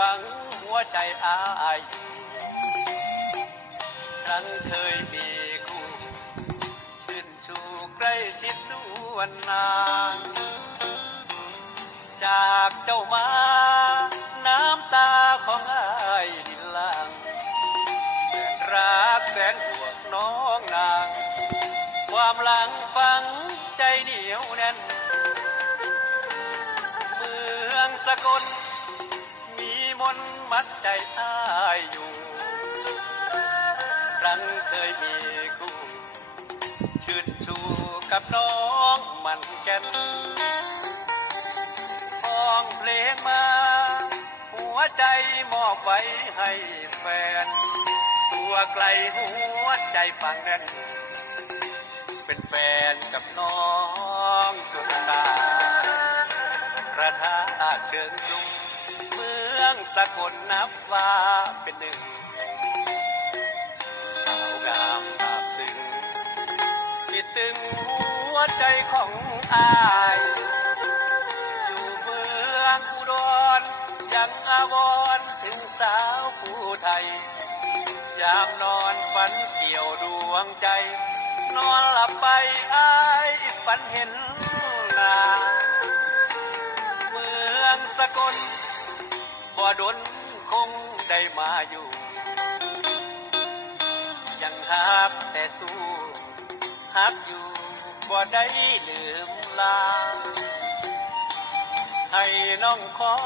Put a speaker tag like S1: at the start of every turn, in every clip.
S1: ฝังหัวใจอายครั้งเคยมีคู่ชื่นชูใกล้ชิดนวลนางจากเจ้ามา น้ำตาของอายดินลางแสนรักแสนห่วงน้องนาง ความหลังฝังใจเหนียวแน่น เมืองสกล นมัดใจอายอยู่ ครั้งเคยมีคู่ชื่นชูกับน้องมันแก่นห้องเพลงมา หัวใจมอบไว้ให้แฟน ตัวไกลหัวใจฟังแน่น เป็นแฟนกับน้องจนตายพระธาเชิงชุมมือ งสกลนับว่าเป็นหนึ่ง สาวงามสาบซึ้งคิดตึงหัวใจของอาย อยู่เมืองอุดรยังอาวรถึงสาวผู้ไทย ยามนอนฝันเกี่ยวดวงใจ นอนหลับไปอายฝันเห็นนา เมืองสกล บ่ดนคงได้มาอยู่ ยังหักแต่สู้หักอยู่บ่ได้ลืมลา ให้น้องคอ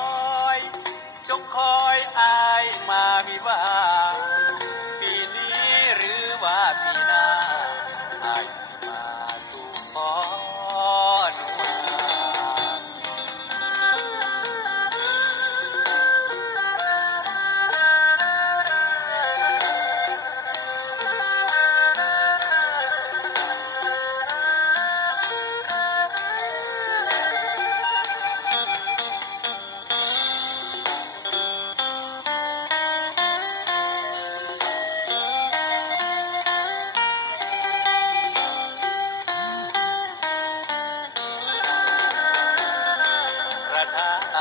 S1: ย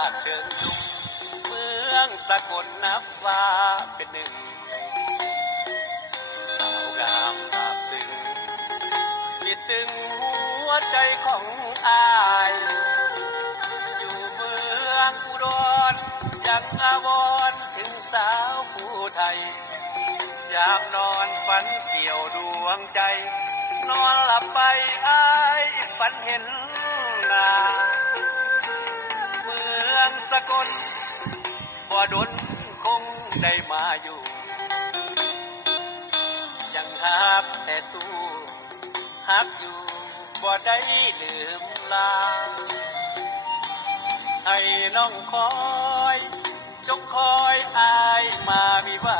S1: าตุเชิงชุมเมืองสกลนับว่าเป็นหนึ่งสาวงามสาบซึ้งคิดตึงหัวใจของอาย อยู่เมืองอุดรยังอาวรถึงสาวผู้ไทย อยากนอนฝันเกี่ยวดวงใจ นอนหลับไปอายฝันเห็นนา สกลบ่ดนคงได้มาอยู่ ยังหักแต่สู้หักอยู่บ่ได้ลืมลา ให้น้องคอย จงคอยอายมาวิวา